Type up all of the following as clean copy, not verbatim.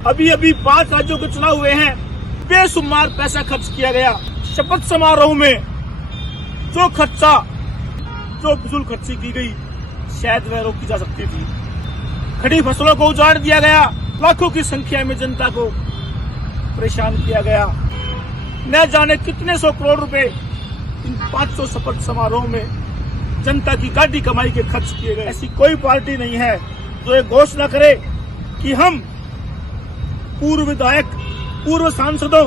अभी अभी 5 राज्यों के चुनाव हुए हैं। बेशुमार पैसा खर्च किया गया। शपथ समारोह में जो फिजूल खर्ची की गई, शायद वह रोकी जा सकती थी। खड़ी फसलों को उजाड़ दिया गया। लाखों की संख्या में जनता को परेशान किया गया। न जाने कितने सौ करोड़ रुपए इन 500 शपथ समारोह में जनता की गाड़ी कमाई के खर्च किए गए। ऐसी कोई पार्टी नहीं है जो ये घोषणा करे कि हम पूर्व विधायक, पूर्व सांसदों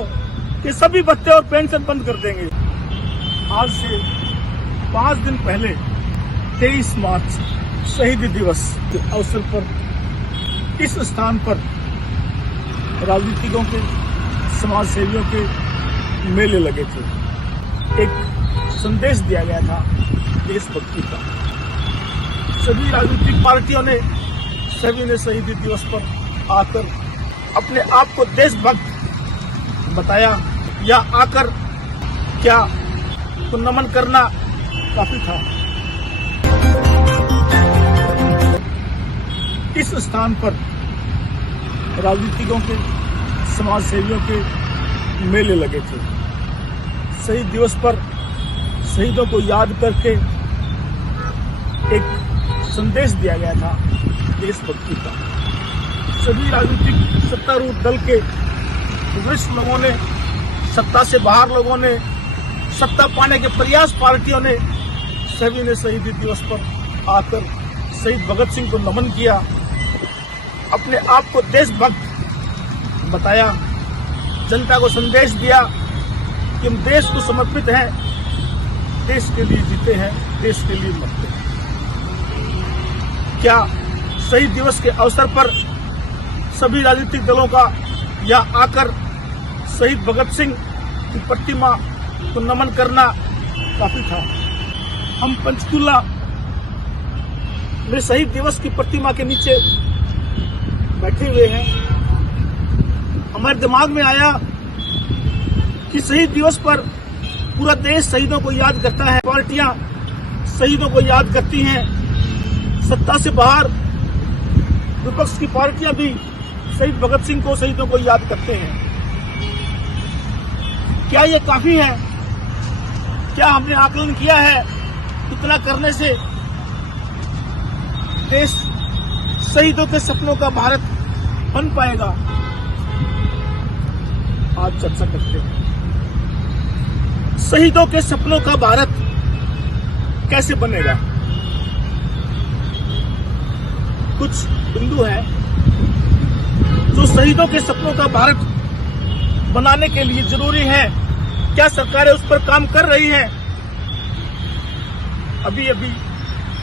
के सभी भत्ते और पेंशन बंद कर देंगे। आज से 5 दिन पहले 23 मार्च शहीद दिवस के अवसर पर इस स्थान पर राजनीतिकों के, समाज सेवियों के मेले लगे थे। एक संदेश दिया गया था देशभक्ति का। सभी राजनीतिक पार्टियों ने, सभी ने शहीद दिवस पर आकर अपने आप को देशभक्त बताया, या आकर क्या तो नमन करना काफी था। इस स्थान पर राजनीतिकों के, समाज सेवियों के मेले लगे थे। शहीद दिवस पर शहीदों को याद करके एक संदेश दिया गया था देशभक्ति का। सभी राजनीतिक सत्तारूढ़ दल के वरिष्ठ लोगों ने, सत्ता से बाहर लोगों ने, सत्ता पाने के प्रयास पार्टियों ने, सभी ने शहीद दिवस पर आकर शहीद भगत सिंह को नमन किया, अपने आप को देशभक्त बताया, जनता को संदेश दिया कि हम देश को समर्पित हैं, देश के लिए जीते हैं, देश के लिए मरते हैं। क्या शहीद दिवस के अवसर पर सभी राजनीतिक दलों का या आकर शहीद भगत सिंह की प्रतिमा को नमन करना काफी था? हम पंचकूला में शहीद दिवस की प्रतिमा के नीचे बैठे हुए हैं। हमारे दिमाग में आया कि शहीद दिवस पर पूरा देश शहीदों को याद करता है, पार्टियां शहीदों को याद करती हैं, सत्ता से बाहर विपक्ष की पार्टियां भी शहीद भगत सिंह को, शहीदों को याद करते हैं। क्या ये काफी है? क्या हमने आकलन किया है इतना करने से देश शहीदों के सपनों का भारत बन पाएगा? आज चर्चा करते हैं शहीदों के सपनों का भारत कैसे बनेगा। कुछ बिंदु है जो शहीदों के सपनों का भारत बनाने के लिए जरूरी है। क्या सरकारें उस पर काम कर रही हैं? अभी अभी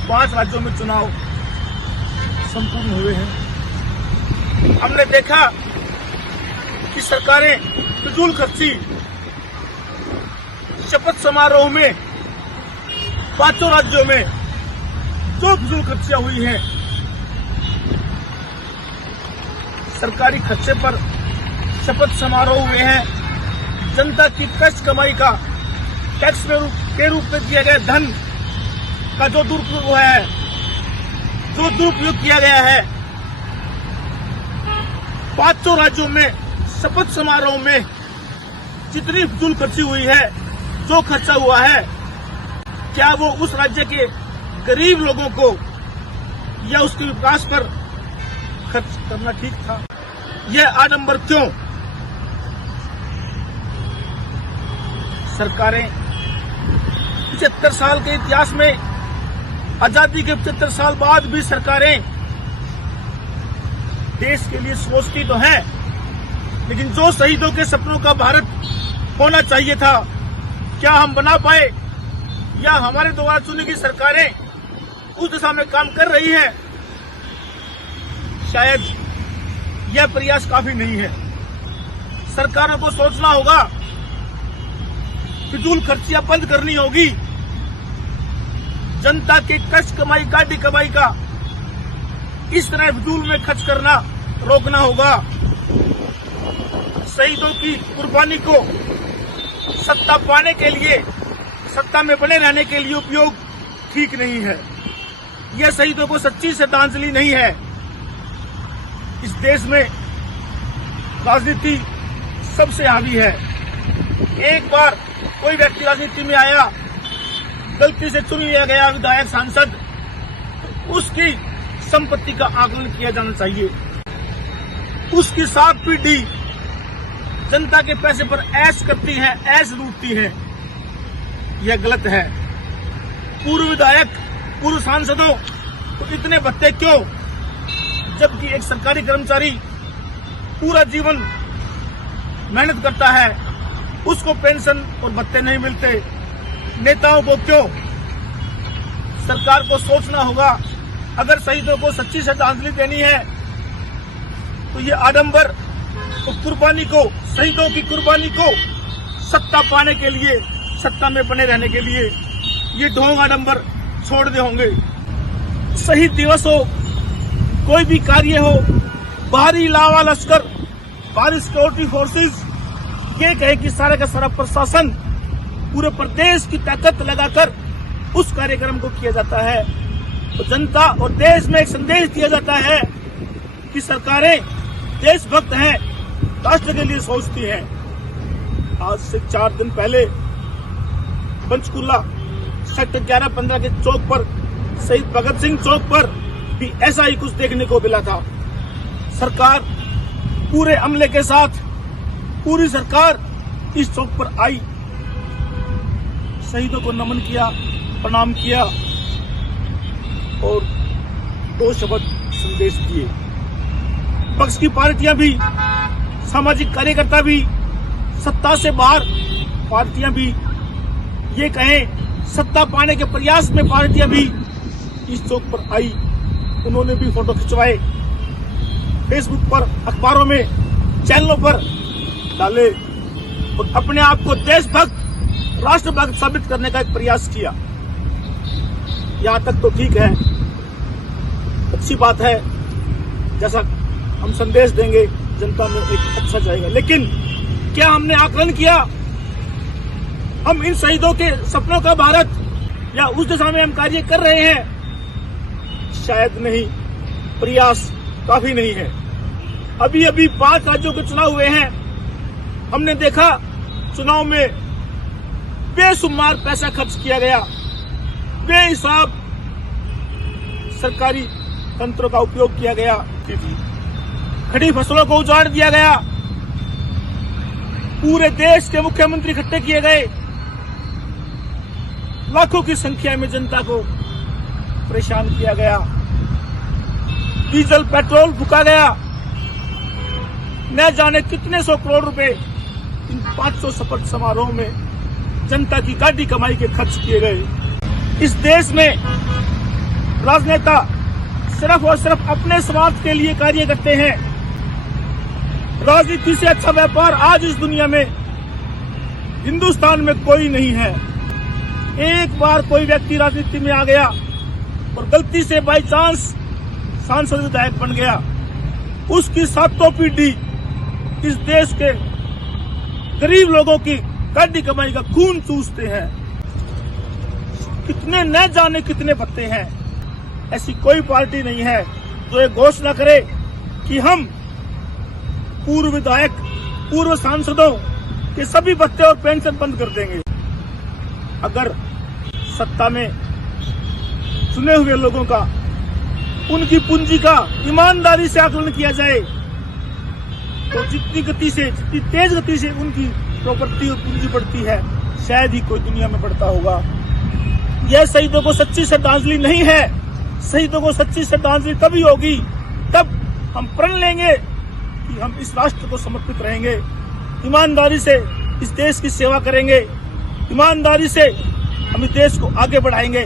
5 राज्यों में चुनाव संपूर्ण हुए हैं। हमने देखा कि सरकारें फिजूल खर्ची शपथ समारोह में 5 राज्यों में जो फिजूल खर्चियां हुई हैं, सरकारी खर्चे पर शपथ समारोह हुए हैं। जनता की कष्ट कमाई का टैक्स के रूप में दिया गया धन का जो दुरुपयोग किया गया है, 5 राज्यों में शपथ समारोह में जितनी फिजूल खर्ची हुई है, जो खर्चा हुआ है, क्या वो उस राज्य के गरीब लोगों को या उसके विकास पर खर्च करना ठीक था? यह आडंबर क्यों? सरकारें 75 साल के इतिहास में, आजादी के 75 साल बाद भी सरकारें देश के लिए सोचती तो है, लेकिन जो शहीदों के सपनों का भारत होना चाहिए था, क्या हम बना पाए? या हमारे द्वारा चुनी गई सरकारें उस दिशा में काम कर रही हैं? शायद यह प्रयास काफी नहीं है। सरकारों को सोचना होगा, फिजूल खर्चियां बंद करनी होगी, जनता की कष्ट कमाई, गाड़ी कमाई का इस तरह फिजूल में खर्च करना रोकना होगा। शहीदों की कुर्बानी को सत्ता पाने के लिए, सत्ता में बने रहने के लिए उपयोग ठीक नहीं है। यह शहीदों को सच्ची श्रद्धांजलि नहीं है। इस देश में राजनीति सबसे हावी है। एक बार कोई व्यक्ति राजनीति में आया, गलती से चुन लिया गया विधायक सांसद, उसकी संपत्ति का आकलन किया जाना चाहिए। उसकी 7 पीढ़ी जनता के पैसे पर ऐश करती है, ऐश लूटती है, यह गलत है। पूर्व विधायक, पूर्व सांसदों को इतने भत्ते क्यों, जबकि एक सरकारी कर्मचारी पूरा जीवन मेहनत करता है, उसको पेंशन और भत्ते नहीं मिलते। नेताओं को क्यों? सरकार को सोचना होगा। अगर शहीदों को सच्ची श्रद्धांजलि देनी है तो ये आडंबर तो कुर्बानी को, शहीदों की कुर्बानी को सत्ता पाने के लिए, सत्ता में बने रहने के लिए ये ढोंग आडंबर छोड़ने होंगे। शहीद दिवस हो, कोई भी कार्य हो, बाहरी लावा लश्कर, बाहरी सिक्योरिटी फोर्सेस ये कहे कि सारा का सारा प्रशासन पूरे प्रदेश की ताकत लगाकर उस कार्यक्रम को किया जाता है, तो जनता और देश में एक संदेश दिया जाता है कि सरकारें देशभक्त हैं, राष्ट्र के लिए सोचती हैं। आज से 4 दिन पहले पंचकुला सेक्टर 11-15 के चौक पर, शहीद भगत सिंह चौक पर भी ऐसा ही कुछ देखने को मिला था। सरकार पूरे अमले के साथ, पूरी सरकार इस चौक पर आई, शहीदों को नमन किया, प्रणाम किया और 2 शब्द संदेश दिए। पक्ष की पार्टियां भी, सामाजिक कार्यकर्ता भी, सत्ता से बाहर पार्टियां भी, ये कहें सत्ता पाने के प्रयास में पार्टियां भी इस चौक पर आई। उन्होंने भी फोटो खिंचवाए, फेसबुक पर, अखबारों में, चैनलों पर डाले और अपने आप को देशभक्त, राष्ट्रभक्त साबित करने का एक प्रयास किया। यहां तक तो ठीक है, अच्छी बात है, जैसा हम संदेश देंगे जनता में एक अच्छा जाएगा। लेकिन क्या हमने आकलन किया? हम इन शहीदों के सपनों का भारत या उस दिशा में हम कार्य कर रहे हैं? शायद नहीं, प्रयास काफी नहीं है। अभी अभी 5 राज्यों के चुनाव हुए हैं, हमने देखा चुनाव में बेशुमार पैसा खर्च किया गया, बेहिसाब सरकारी तंत्रों का उपयोग किया गया, खड़ी फसलों को उजाड़ दिया गया, पूरे देश के मुख्यमंत्री इकट्ठे किए गए, लाखों की संख्या में जनता को परेशान किया गया, डीजल पेट्रोल फूका गया, न जाने कितने 100 करोड़ रुपए इन 500 शपथ समारोह में जनता की गाड़ी कमाई के खर्च किए गए। इस देश में राजनेता सिर्फ और सिर्फ अपने स्वार्थ के लिए कार्य करते हैं। राजनीति से अच्छा व्यापार आज इस दुनिया में, हिंदुस्तान में कोई नहीं है। एक बार कोई व्यक्ति राजनीति में आ गया और गलती से बाई चांस सांसद विधायक बन गया, उसकी 7 पीढ़ी इस देश के गरीब लोगों की गाड़ी कमाई का खून चूसते हैं। कितने न जाने कितने भत्ते हैं। ऐसी कोई पार्टी नहीं है जो ये घोषणा करे कि हम पूर्व विधायक, पूर्व सांसदों के सभी भत्ते और पेंशन बंद कर देंगे। अगर सत्ता में चुने हुए लोगों का, उनकी पूंजी का ईमानदारी से आकलन किया जाए तो जितनी गति से, जितनी तेज गति से उनकी प्रॉपर्टी और पूंजी बढ़ती है, शायद ही कोई दुनिया में बढ़ता होगा। यह शहीदों को सच्ची श्रद्धांजलि नहीं है। शहीदों को सच्ची श्रद्धांजलि तभी होगी तब हम प्रण लेंगे कि हम इस राष्ट्र को समर्पित रहेंगे, ईमानदारी से इस देश की सेवा करेंगे, ईमानदारी से हम इस देश को आगे बढ़ाएंगे,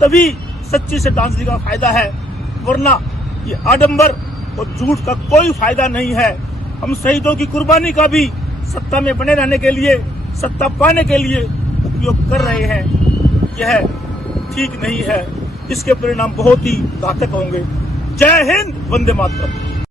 तभी सच्ची श्रद्धांजलि का फायदा है। वरना ये आडंबर और झूठ का कोई फायदा नहीं है। हम शहीदों की कुर्बानी का भी सत्ता में बने रहने के लिए, सत्ता पाने के लिए उपयोग कर रहे हैं। यह ठीक नहीं है, इसके परिणाम बहुत ही घातक होंगे। जय हिंद, वंदे मातरम।